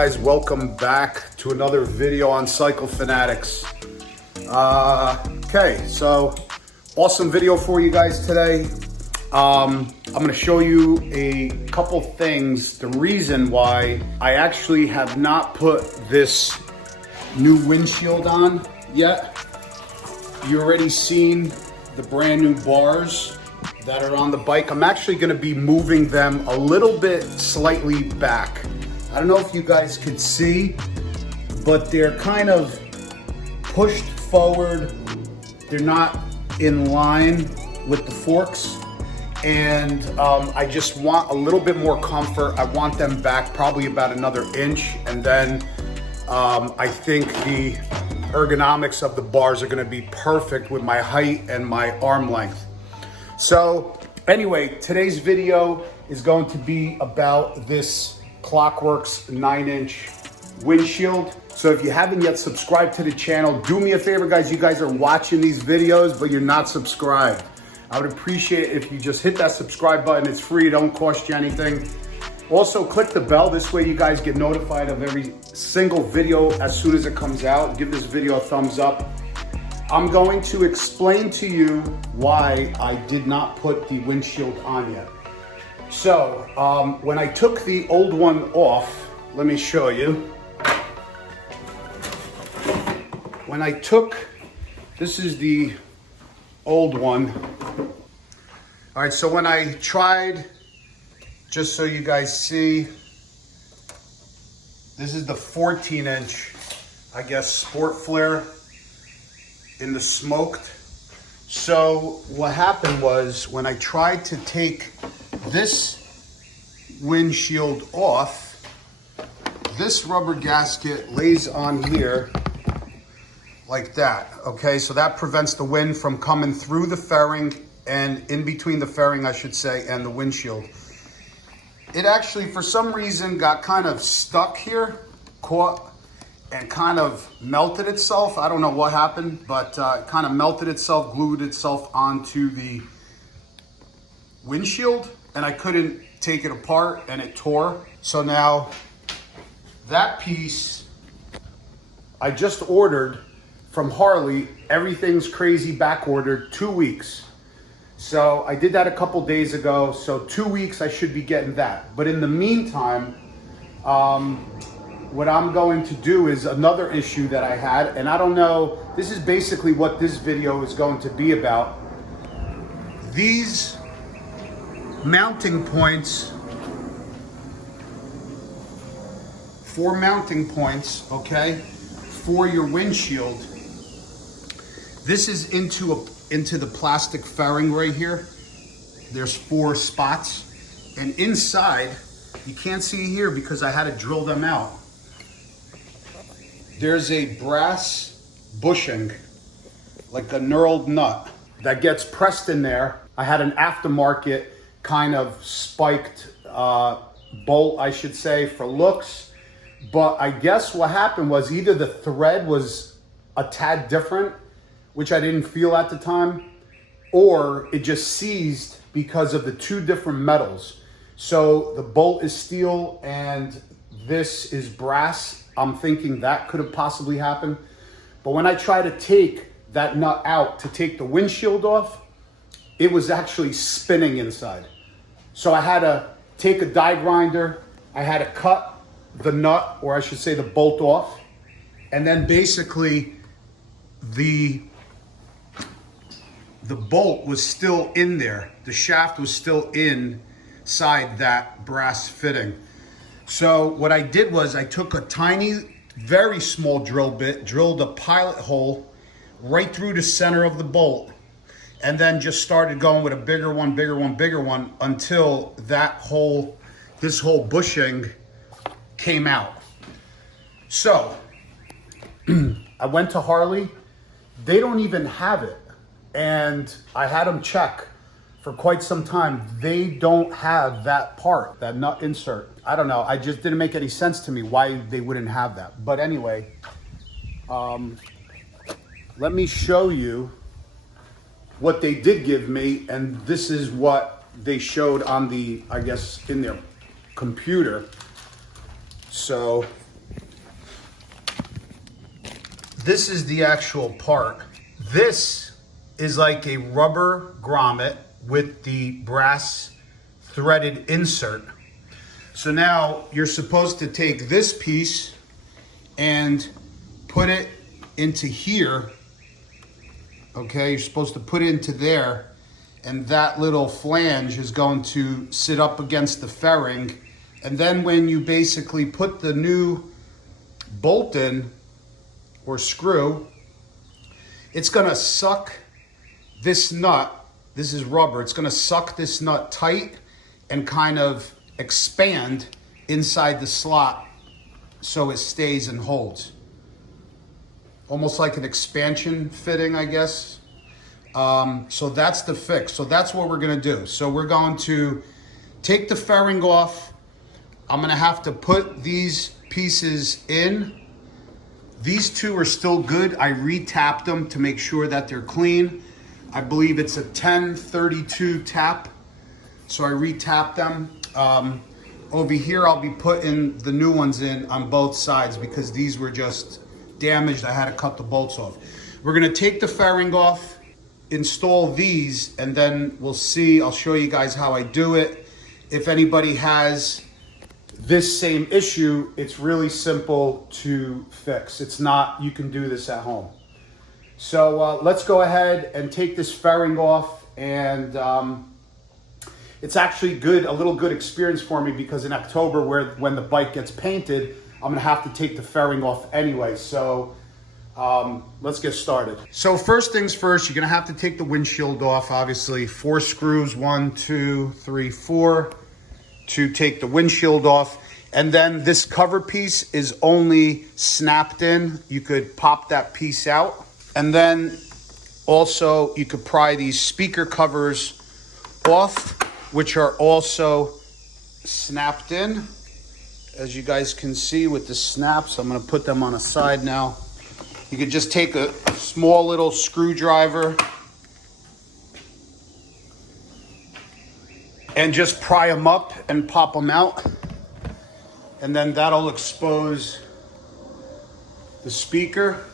guys, welcome back to another video on Cycle Fanatix. Okay, so awesome video for you guys today. I'm going to show you a couple things, the reason why I actually have not put this new windshield on yet. You already seen the brand new bars that are on the bike. I'm actually going to be moving them a little bit slightly back. I don't know if you guys could see, but they're kind of pushed forward. They're not in line with the forks. And I just want a little bit more comfort. I want them back probably about another inch. And then I think the ergonomics of the bars are gonna be perfect with my height and my arm length. So anyway, today's video is going to be about this Klock Werks 9-inch windshield. So if you haven't yet subscribed to the channel, do me a favor, guys. You guys are watching these videos, but you're not subscribed. I would appreciate it if you just hit that subscribe button. It's free, it don't cost you anything. Also, click the bell. This way you guys get notified of every single video as soon as it comes out. Give this video a thumbs up. I'm going to explain to you why I did not put the windshield on yet. So, when I took the old one off, let me show you. When I took, this is the old one. All right, so when I tried, just so you guys see, this is the 14-inch, I guess, sport flare in the smoked. So what happened was when I tried to take this windshield off, this rubber gasket lays on here like that, okay? So that prevents the wind from coming through the fairing and in between the fairing, I should say, and the windshield. It actually, for some reason, got kind of stuck here, caught, and kind of melted itself. I don't know what happened, but it kind of melted itself, glued itself onto the windshield, and I couldn't take it apart, and it tore. So now, that piece, I just ordered from Harley. Everything's crazy back ordered, 2 weeks. So I did that a couple days ago. So 2 weeks I should be getting that. But in the meantime, what I'm going to do is another issue that I had, and I don't know, this is basically what this video is going to be about. These mounting points, 4 mounting points, okay, for your windshield. This is into the plastic fairing right here. There's 4 spots, and inside, you can't see here because I had to drill them out. There's a brass bushing, like a knurled nut, that gets pressed in there. I had an aftermarket kind of spiked bolt, I should say, for looks. But I guess what happened was either the thread was a tad different, which I didn't feel at the time, or it just seized because of the 2 different metals. So the bolt is steel and this is brass. I'm thinking that could have possibly happened. But when I tried to take that nut out to take the windshield off, it was actually spinning inside. So I had to take a die grinder, I had to cut the nut, or I should say the bolt off, and then basically the bolt was still in there. The shaft was still inside that brass fitting. So what I did was I took a tiny, very small drill bit, drilled a pilot hole right through the center of the bolt, and then just started going with a bigger one, bigger one, bigger one, until this whole bushing came out. So I went to Harley. They don't even have it. And I had them check for quite some time. They don't have that part, that nut insert. I don't know. It just didn't make any sense to me why they wouldn't have that. But anyway, let me show you what they did give me. And this is what they showed on the, I guess, in their computer. So this is the actual part. This is like a rubber grommet with the brass threaded insert. So now you're supposed to take this piece and put it into here. Okay, you're supposed to put it into there, and that little flange is going to sit up against the fairing. And then when you basically put the new bolt in or screw, it's gonna suck this nut. This is rubber. It's gonna suck this nut tight and kind of expand inside the slot so it stays and holds. Almost like an expansion fitting, I guess. So that's the fix. So that's what we're gonna do. So we're going to take the fairing off. I'm gonna have to put these pieces in. These two are still good. I re-tapped them to make sure that they're clean. I believe it's a 1032 tap. So I re-tapped them. Over here, I'll be putting the new ones in on both sides because these were just damaged. I had to cut the bolts off. We're gonna take the fairing off, install these, and then we'll see. I'll show you guys how I do it. If anybody has this same issue, it's really simple to fix. It's not, you can do this at home. So let's go ahead and take this fairing off, and it's actually a little good experience for me because in October, when the bike gets painted, I'm gonna have to take the fairing off anyway. So let's get started. So first things first, you're gonna have to take the windshield off, obviously. 4 screws, 1, 2, 3, 4, to take the windshield off. And then this cover piece is only snapped in. You could pop that piece out. And then also you could pry these speaker covers off, which are also snapped in. As you guys can see with the snaps, I'm gonna put them on a side now. You could just take a small little screwdriver and just pry them up and pop them out. And then that'll expose the speaker.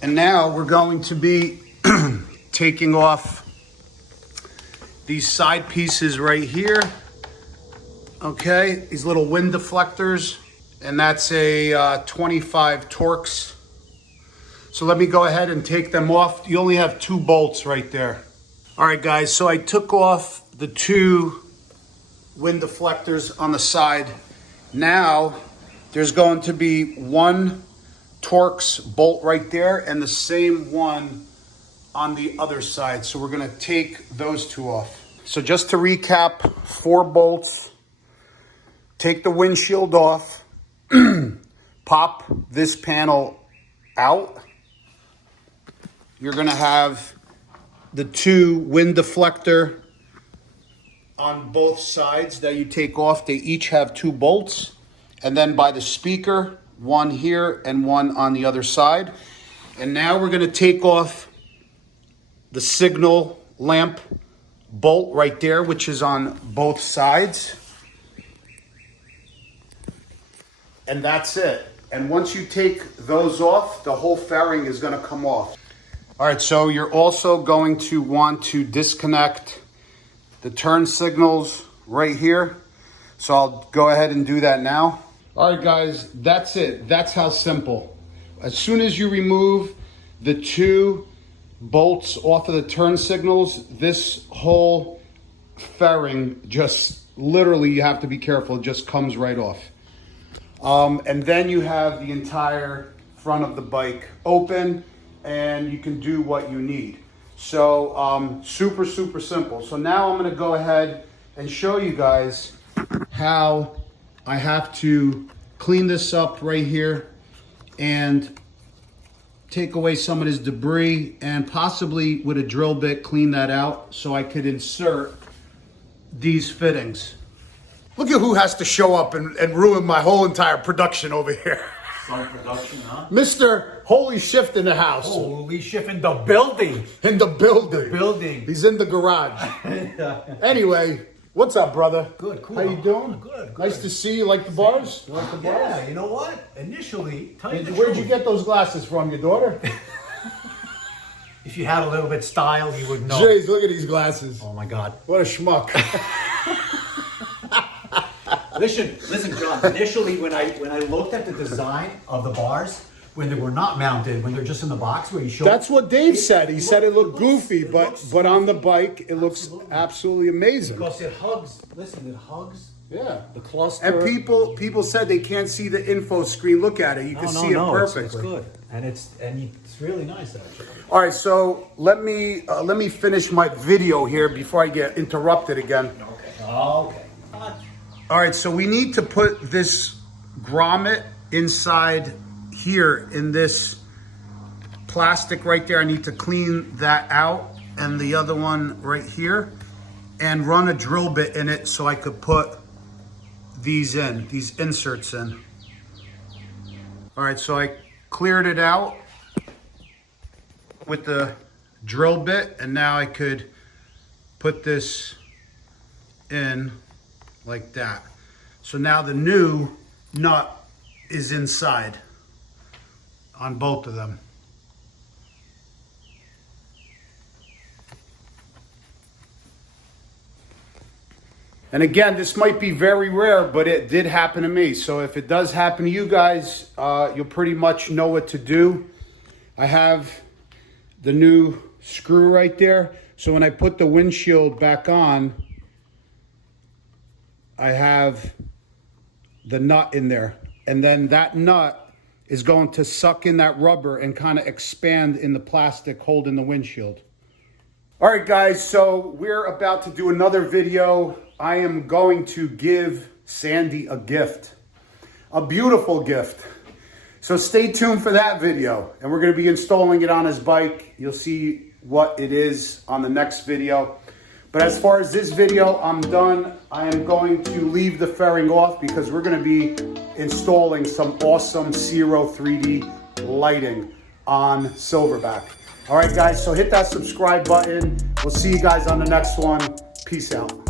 And now we're going to be taking off these side pieces right here. Okay, these little wind deflectors, and that's a 25 Torx. So let me go ahead and take them off. You only have 2 bolts right there. All right, guys, so I took off the 2 wind deflectors on the side. Now there's going to be 1 Torx bolt right there and the same one on the other side. So we're gonna take those 2 off. So just to recap, 4 bolts, take the windshield off, pop this panel out. You're gonna have the 2 wind deflector on both sides that you take off. They each have 2 bolts. And then by the speaker, 1 here and 1 on the other side. And now we're gonna take off the signal lamp bolt right there, which is on both sides. And that's it. And once you take those off, the whole fairing is gonna come off. All right, so you're also going to want to disconnect the turn signals right here. So I'll go ahead and do that now. All right, guys, that's it. That's how simple. As soon as you remove the 2 bolts off of the turn signals, this whole fairing just literally, you have to be careful, it just comes right off. And then you have the entire front of the bike open and you can do what you need. So super, super simple. So now I'm gonna go ahead and show you guys how I have to clean this up right here and take away some of this debris and possibly with a drill bit clean that out so I could insert these fittings. Look at who has to show up and ruin my whole entire production over here. Some production, huh? Mr. Holy Shift in the house. Holy Shift in the building. In the building. Building. He's in the garage. Anyway, What's up, brother? Good, cool. How you doing? Good. Nice to see you. Like the bars? You like the bars? Yeah, you know what? Initially, tell you the Where'd truth, you get those glasses from? Your daughter? if you had a little bit style, you would know. Jeez, look at these glasses. Oh my God. What a schmuck. Listen, John. Initially, when I looked at the design of the bars, when they were not mounted, when they're just in the box where you show. That's what Dave said. He said it looked goofy, it but looks on the bike, it looks absolutely amazing. Because it hugs. Listen, it hugs. Yeah. The cluster. And people said they can't see the info screen. Look at it. You can see it perfectly. It's good, and it's really nice actually. All right, so let me finish my video here before I get interrupted again. Okay. All right, so we need to put this grommet inside here in this plastic right there. I need to clean that out, and the other one right here, and run a drill bit in it so I could put these inserts in. All right, so I cleared it out with the drill bit, and now I could put this in like that. So now the new nut is inside on both of them. And again, this might be very rare, but it did happen to me. So if it does happen to you guys, you'll pretty much know what to do. I have the new screw right there. So when I put the windshield back on, I have the nut in there. And then that nut is going to suck in that rubber and kind of expand in the plastic holding the windshield. All right, guys, so we're about to do another video. I am going to give Sandy a gift, a beautiful gift. So stay tuned for that video, and we're going to be installing it on his bike. You'll see what it is on the next video. But as far as this video, I'm done. I am going to leave the fairing off because we're going to be installing some awesome Zero 3D lighting on Silverback. All right, guys, so hit that subscribe button. We'll see you guys on the next one. Peace out.